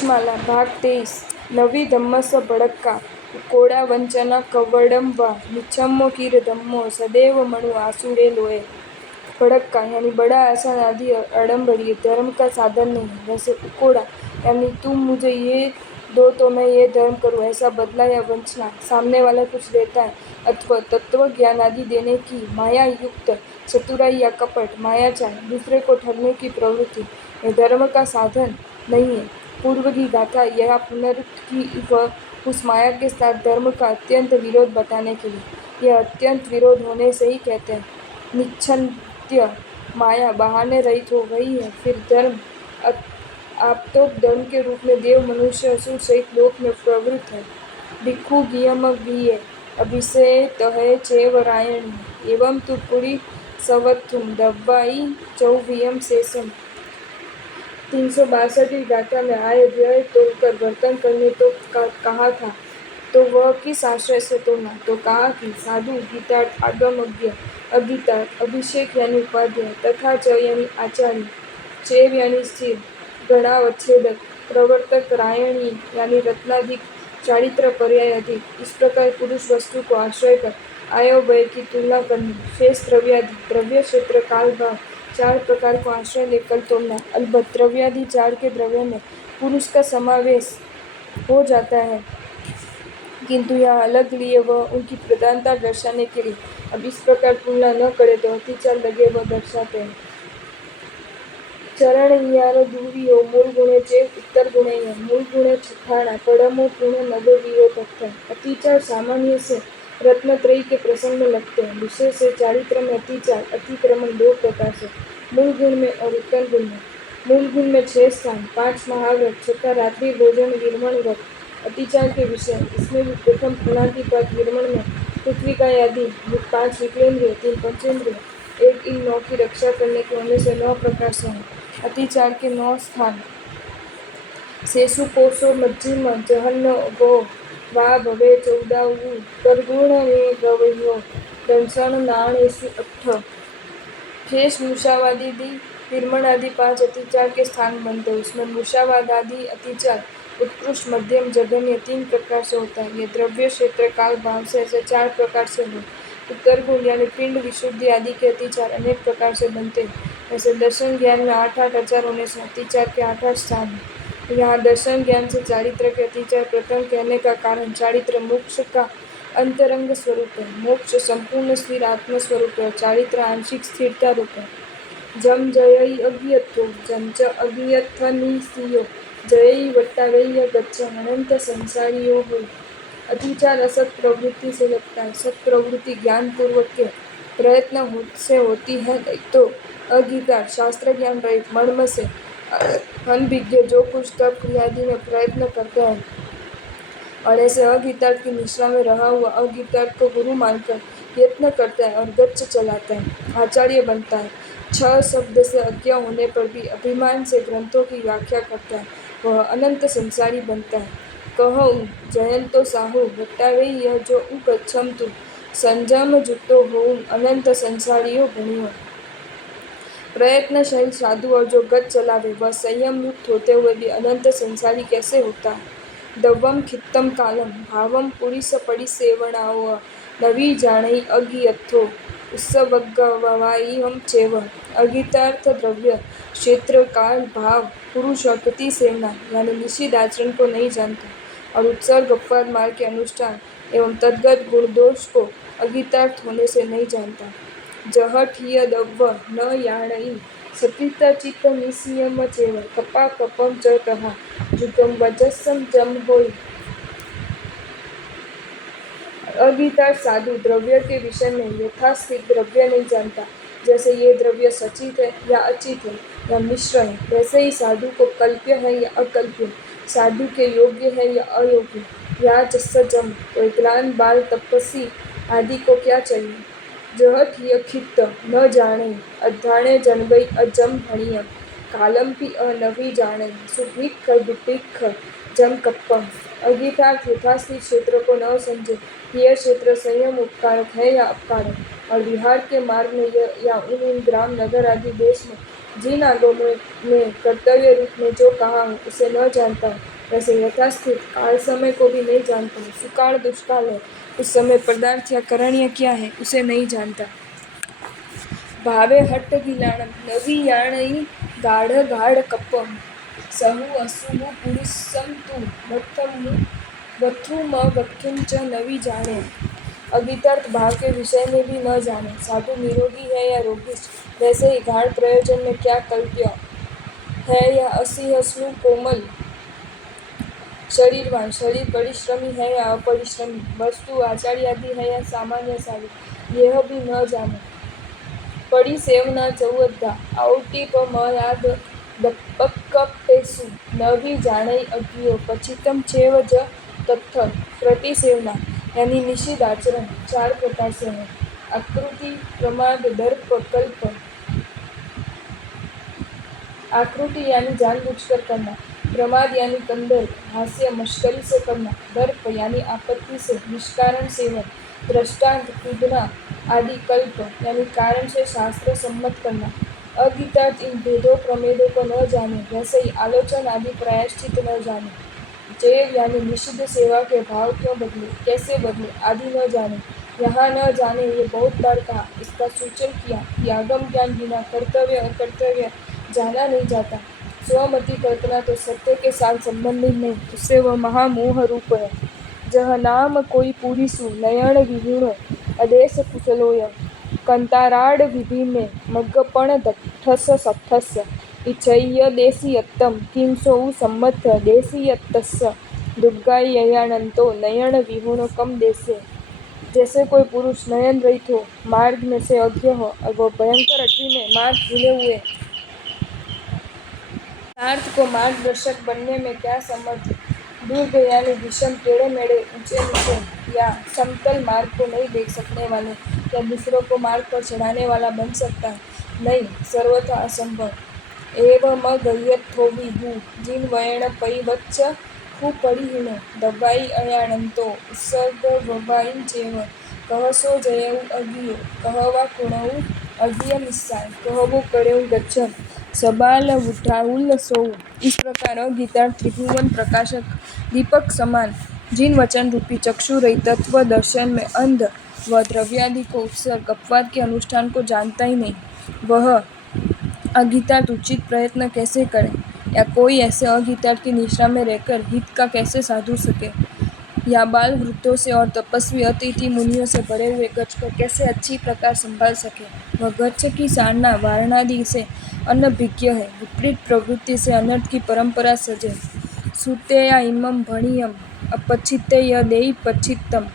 उपदेशमाला भाग 23 नवी धम्मस बड़क्का कोड़ा वंचना कवड़म वा निच्छम्मो कीर धम्मो सदैव मणु आसुड़े लोए। भड़क्का यानी बड़ा आसान आदि आडंबरी धर्म का साधन नहीं। वैसे उकोड़ा यानी तुम मुझे ये दो तो मैं ये धर्म करूँ, ऐसा बदला या वंचना सामने वाला कुछ देता है अथवा तत्व ज्ञान आदि देने की माया युक्त चतुराई या कपट मायाचार दूसरे को ठगने की प्रवृत्ति यह धर्म का साधन नहीं है। पूर्व की गाथा यह पुनरुक्ति व उस माया के साथ धर्म का अत्यंत विरोध बताने के लिए यह अत्यंत विरोध होने से ही कहते हैं निच्छन्त्य माया बहाने रहित हो गई है। फिर धर्म आप तो धर्म के रूप में देव मनुष्य असुर सहित लोक में प्रवृत्त है। भिक्खु गियम गिये अभिषेय तहे चेवरायणी एवं तु पुरी सवत्थुम दव्वाई चौवियम शेषम। 362 गाथा में आए व्यय तोड़कर वर्तन करने तो कहा था, तो वह किस आश्रय से तोड़ना? तो कहा कि साधु गीतार्थ आगमज्ञ अगीतार्थ अभिषेक यानी उपाध्याय तथा च यानी आचार्य चैव यानी स्थिर गणावच्छेदक प्रवर्तक रायणी यानी रत्नाधिक चारित्र पर्याय अधिक। इस प्रकार पुरुष वस्तु को आश्रय कर आयव्यय की तुलना करनी। शेष द्रव्यादि द्रव्य क्षेत्र काल भाव 4 प्रकार को आश्रय लेकर तोड़ना। अलबत्त द्रव्यादि 4 के द्रव्य में पुरुष का समावेश हो जाता है, किंतु यहाँ अलग लिए वह उनकी प्रधानता दर्शाने के लिए अब इस प्रकार तुलना न करे तो अतिचार लगे वह दर्शाते हैं। चरण यार दूरियो मूल गुणे चेव उत्तर गुणे मूल गुणे छठाना पड़मो पूर्ण नगो दियो तथ्य। अतिचार सामान्य से रत्नत्रयी के प्रसंग में लगते हैं। विशेष से चारित्र में अतिचार अतिक्रमण 2 प्रकार से, मूल गुण में और उत्तर गुण में। मूल गुण में 6 स्थान, 5 महाव्रत, छठा रात्रि भोजन विरमण व्रत। अतिचार के विषय इसमें भी प्रथम फलांतिपात विरमण में पृथ्वी आदि 5 विकलेंद्रिय 3 पंचेंद्रिय 1 इन 9 की रक्षा करने के होने से 9 प्रकार से हैं। अतिचार के 9 स्थान शेषु कोशो मज्जिम जहन्न गो वा भवे 14 करगुण में गवयो दंसन नाणेशु 8। शेष मूषावादी विरमण आदि 5 अतिचार के स्थान बनते हैं। उसमें मूषावाद आदि अतिचार उत्कृष्ट मध्यम जघन्य 3 प्रकार से होता है। ये द्रव्य क्षेत्र काल भाव से ऐसे 4 प्रकार से हो। उत्तर गुण यानी पिंड विशुद्धि आदि के अतिचार अनेक प्रकार से बनते हैं। ऐसे दर्शन ज्ञान में 8-8 आचार होने से अतिचार के 8-8 स्थान हैं। यहाँ दर्शन ज्ञान से चारित्र के अतिचार प्रथम कहने का कारण चारित्र मोक्ष का अंतरंग स्वरूप है। मोक्ष संपूर्ण स्थिर आत्म स्वरूप है। चारित्र आंशिक स्थिरता रूप है। जम जयई अज्ञत्थो जम च अज्ञत्थनिसियो जयई वट्टावेय गच्छन् अनंत संसारियो हो। अतिचार असत प्रवृत्ति से लगता है। सत प्रवृत्ति ज्ञान पूर्वक के प्रयत्न से होती है, नहीं तो अगीतार शास्त्र ज्ञान रहित मर्म से अनभिज्ञ जो कुछ तप क्रियादि में प्रयत्न करते हैं और ऐसे अगीतार्थ की निष्ठा में रहा हुआ अगीतार्थ को गुरु मानकर यत्न करता है और गच्छ चलाता है, आचार्य बनता है। 6 शब्द से अज्ञ होने पर भी अभिमान से ग्रंथों की व्याख्या करता है, वह अनंत संसारी बनता है। कहूँ जयंतो साहु वट्टावे यह जो गच्छम तु संजम जुतो होऊं अनंत संसारियों भणियो। प्रयत्नशील साधु और जो गत चलावे वह संयम युक्त होते हुए भी अनंत संसारी कैसे होता है। दव्वम खित्तम कालम भावम पुरिस पड़ी सेवणाओ नवी जाणई अगियत्थो उत्सवगवाई हम चेव। अगीतार्थ द्रव्य क्षेत्र काल भाव पुरुष और पति सेवना यानी निषिद्ध आचरण को नहीं जानता और उत्सर्ग अपवाद मार्ग के अनुष्ठान एवं तद्गत गुण दोष को अगीतार्थ होने से नहीं जानता। जहठिय दव्व न याणई सतीता चित्त निसियम चेव कपा कपम च तहा जुगम वजस्सम जम होई। अगीतार्थ साधु द्रव्य के विषय में यथास्थित द्रव्य नहीं जानता। जैसे ये द्रव्य सचित है या अचित है या मिश्र है, वैसे ही साधु को कल्प्य है या अकल्प्य, साधु के योग्य है या अयोग्य। या जम तो विकलांग बाल तपस्वी आदि को क्या चाहिए। जहठिय खित्त न जाने अधाणे जनबई अजम भणियम कालम भी अनवी जाने सुभिक्ख दुभिक्ख जम कप्पम। अगीतार्थ यथास्थित क्षेत्र को न समझे। यह क्षेत्र संयम उपकारक है या अपकारक और विहार के मार्ग में या उन ग्राम नगर आदि देश में जिन आगमों में कर्तव्य रूप में जो कहा हो उसे न जानता है वैसे यथास्थित काल समय को भी नहीं जानता। सुकाल दुष्काल है, उस समय पदार्थ या करणीय क्या है उसे नहीं जानता। भावे हट्ट गिलाणम नवी याणई गाढ़ गाढ़ कपम सहु असुहु पुरुषम तु वथुम वथुम च नवी जाने। अगीतर्थ भाव के विषय में भी न जाने। साधु निरोगी है या रोगी, वैसे ही गाढ़ प्रयोजन में क्या कल्प्य है या असह्य कोमल शरीरवान, शरीर परिश्रमी है या अपरिश्रमी, वस्तु आचार्य आदि है या सामान्य सारी, यह भी न जाने। पड़ी सेवना चौवद्धा आवटी मयाद दप्पकपेसु नवी जाणई अज्ञो पचितम छेव ज तत्थ। प्रति सेवना यानी निषिद्ध आचरण 4 प्रकार से है। आकृति, प्रमाद, दर्प, कल्प। आकृति यानी जानबूझकर करना, प्रमाद यानी कंदर्प हास्य मश्करी से करना, दर्प यानी आपत्ति से निष्कारण सेवन, दृष्टांत कूदना आदि, कल्प यानी कारण से शास्त्र सम्मत करना। अगीतार्थ इन भेदों प्रमेदों को न जाने, वैसे ही आलोचन आदि प्रायश्चित न जाने। जैव यानी निषिद्ध सेवा के भाव क्यों बदले, कैसे बदले आदि न जाने। यहाँ न जाने ये बहुत बार कहा, इसका सूचन किया कि आगम ज्ञान बिना कर्तव्य अकर्तव्य जाना नहीं जाता। स्वमति कल्पना तो सत्य के साथ संबंधित नहीं, उससे वह महामोह रूप है। जह नाम कोई पूरीसु नयन विहुण अदेश कुशलोय कंताराड विभिन्ने मग्गपण दठस सत्थस इच्छय्य देशीयत्तम किंसौ सम्मत देशीयत्तस्य दुर्गाययानंतो नयन विहुण कम देशे। जैसे कोई पुरुष नयन रहित हो, मार्ग में से अज्ञ हो और वह भयंकर अटवी में मार्ग भूले हुए पार्थ को मार्गदर्शक बनने में क्या समर्थ है। दुर्ग यानी विषम टेढ़े मेढ़े ऊंचे नीचे या समतल मार्ग को नहीं देख सकने वाले या दूसरों को मार्ग पर चढ़ाने वाला बन सकता है, नहीं, सर्वथा असंभव। एवं गय्यथोविदु जिन वयण पई वच्च खूपड़ीहीनो दवाई अयाणंतो उत्सर्ग ववाइन चेव कहसो जयऊ अगियो कहवा कुणऊ अगियमिस्साय कहवो करेऊ गच्छन सबाल उठाउल सोऊ। इस प्रकार अगीतार्थ त्रिभुवन प्रकाशक दीपक समान जिन वचन रूपी चक्षु रहित तत्व दर्शन में अंध व द्रव्यादि को उत्सर्ग अपवाद के अनुष्ठान को जानता ही नहीं, वह अगीतार्थ उचित प्रयत्न कैसे करे, या कोई ऐसे अगीतार्थ की निष्ठा में रहकर हित का कैसे साधु सके, या बाल वृद्धों से और तपस्वी अतिथि मुनियों से भरे हुए गच्छ को कैसे अच्छी प्रकार संभाल सके। वह गच्छ की सारना वारणादि से अनभिज्ञ है, विपरीत प्रवृत्ति से अनर्थ की परंपरा सजे। सुतेया इमं भणियम अपचित्ते यदेहि पचित्तम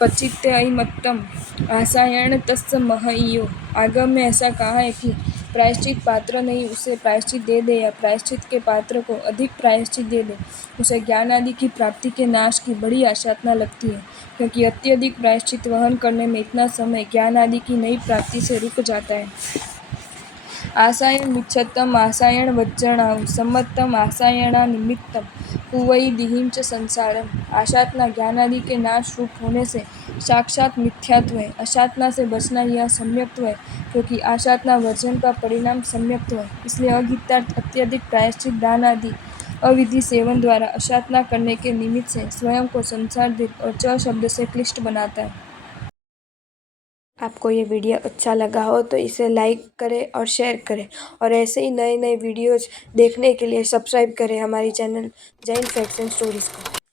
पचित्ते अइमत्तम आसायण तस्य महइयो। आगम में ऐसा कहा है कि प्रायश्चित पात्र नहीं उसे प्रायश्चित दे दे, या प्रायश्चित के पात्र को अधिक प्रायश्चित दे दे, उसे ज्ञान आदि की प्राप्ति के नाश की बड़ी आशातना लगती है, क्योंकि अत्यधिक प्रायश्चित वहन करने में इतना समय ज्ञान आदि की नई प्राप्ति से रुक जाता है। आसायण मिच्छतम आसायण वज्जणाव सम्मतम आसायणा निमित्तम कुवई दिहिंच संसारम। आशातना ज्ञान आदि के नाश रूप होने से साक्षात मिथ्यात्व है। अशातना से बचना यह सम्यक्त्व है, क्योंकि आशातना वर्जन का परिणाम सम्यक्त्व है। इसलिए अगीतार्थ अत्यधिक प्रायश्चित दान आदि अविधि सेवन द्वारा अशातना करने के निमित्त से स्वयं को संसारधिक और च शब्द से क्लिष्ट बनाता है। आपको ये वीडियो अच्छा लगा हो तो इसे लाइक करें और शेयर करें, और ऐसे ही नए नए वीडियोज़ देखने के लिए सब्सक्राइब करें हमारी channel Jain facts and stories को।